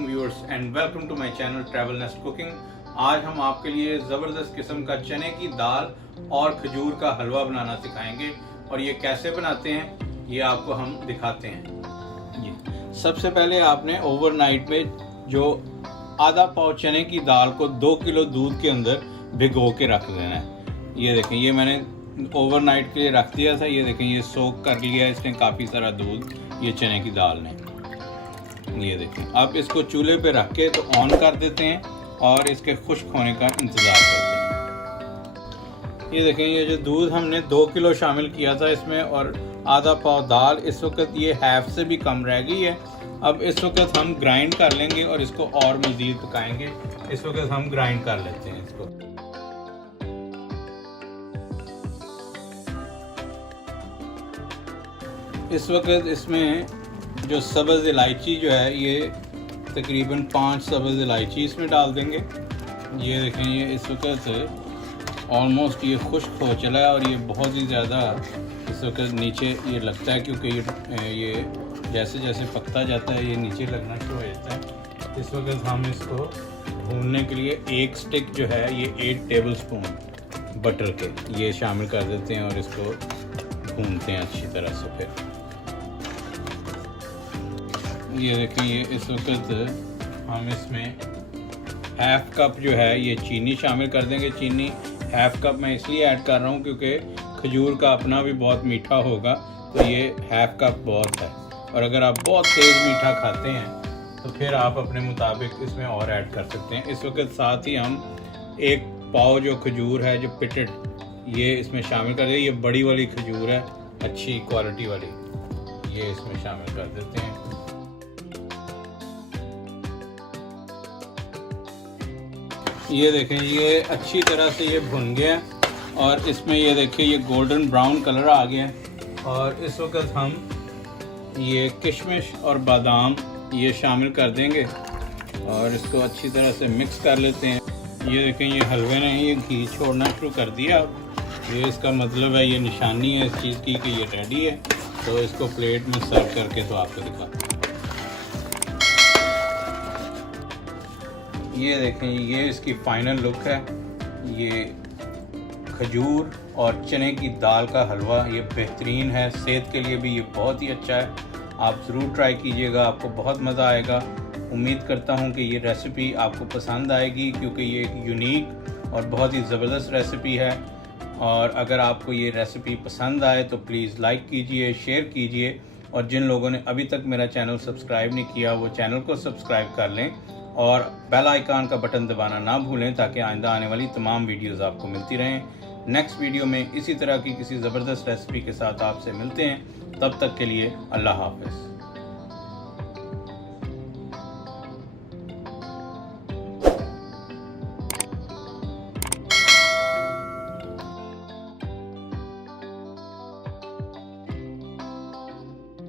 वालेकुम viewers and welcome to my channel travel nest cooking. आज हम आपके लिए ज़बरदस्त किस्म का चने की दाल और खजूर का हलवा बनाना सिखाएंगे और ये कैसे बनाते हैं ये आपको हम दिखाते हैं। जी, सबसे पहले आपने ओवरनाइट में जो आधा पाव चने की दाल को 2 किलो दूध के अंदर भिगो के रख देना है। ये देखें, ये मैंने ओवरनाइट के लिए रख दिया था। ये देखें, ये सोक कर लिया है इसने काफ़ी सारा दूध ये चने की दाल ने। ये देखें, अब इसको चूल्हे पे रख के तो ऑन कर देते हैं और इसके खुश्क होने का इंतज़ार करते हैं। ये देखें, ये जो दूध हमने 2 किलो शामिल किया था इसमें और आधा पाव दाल, इस वक्त ये हाफ से भी कम रह गई है। अब इस वक्त हम ग्राइंड कर लेंगे और इसको और मज़ीद पकाएंगे। इस वक्त हम ग्राइंड कर लेते हैं इसको। इस वक्त इसमें जो सब्ज़ इलायची जो है ये तकरीबन 5 सब्ज़ इलायची इसमें डाल देंगे। ये देखें, ये इस वक्त ऑलमोस्ट ये खुश्क हो चला है और ये बहुत ही ज़्यादा इस वक्त नीचे ये लगता है, क्योंकि ये जैसे जैसे पकता जाता है ये नीचे लगना शुरू हो जाता है। इस वक्त हम इसको भूनने के लिए एक स्टिक जो है ये 8 टेबल स्पून बटर के ये शामिल कर देते हैं और इसको भूनते हैं अच्छी तरह से। फिर ये देखिए, ये इस वक्त हम इसमें हाफ कप जो है ये चीनी शामिल कर देंगे। चीनी हाफ कप मैं इसलिए ऐड कर रहा हूँ क्योंकि खजूर का अपना भी बहुत मीठा होगा, तो ये हाफ कप बहुत है। और अगर आप बहुत तेज़ मीठा खाते हैं तो फिर आप अपने मुताबिक इसमें और ऐड कर सकते हैं। इस वक्त साथ ही हम 1 पाव जो खजूर है जो पिटेड ये इसमें शामिल कर दें। ये बड़ी वाली खजूर है, अच्छी क्वालिटी वाली, ये इसमें शामिल कर देते हैं। ये देखें, ये अच्छी तरह से ये भुन गया और इसमें ये देखिए ये गोल्डन ब्राउन कलर आ गया। और इस वक्त हम ये किशमिश और बादाम ये शामिल कर देंगे और इसको अच्छी तरह से मिक्स कर लेते हैं। ये देखें, ये हलवे ने ये घी छोड़ना शुरू कर दिया। ये इसका मतलब है, ये निशानी है इस चीज़ की कि ये रेडी है। तो इसको प्लेट में सर्व करके तो आपको दिखाते हैं। ये देखें, ये इसकी फाइनल लुक है। ये खजूर और चने की दाल का हलवा ये बेहतरीन है, सेहत के लिए भी ये बहुत ही अच्छा है। आप ज़रूर ट्राई कीजिएगा, आपको बहुत मज़ा आएगा। उम्मीद करता हूँ कि ये रेसिपी आपको पसंद आएगी क्योंकि ये एक यूनिक और बहुत ही ज़बरदस्त रेसिपी है। और अगर आपको ये रेसिपी पसंद आए तो प्लीज़ लाइक कीजिए, शेयर कीजिए और जिन लोगों ने अभी तक मेरा चैनल सब्सक्राइब नहीं किया वो चैनल को सब्सक्राइब कर लें और बेल आइकन का बटन दबाना ना भूलें ताकि आइंदा आने वाली तमाम वीडियोस आपको मिलती रहें। नेक्स्ट वीडियो में इसी तरह की किसी ज़बरदस्त रेसिपी के साथ आपसे मिलते हैं। तब तक के लिए अल्लाह हाफ़िज़।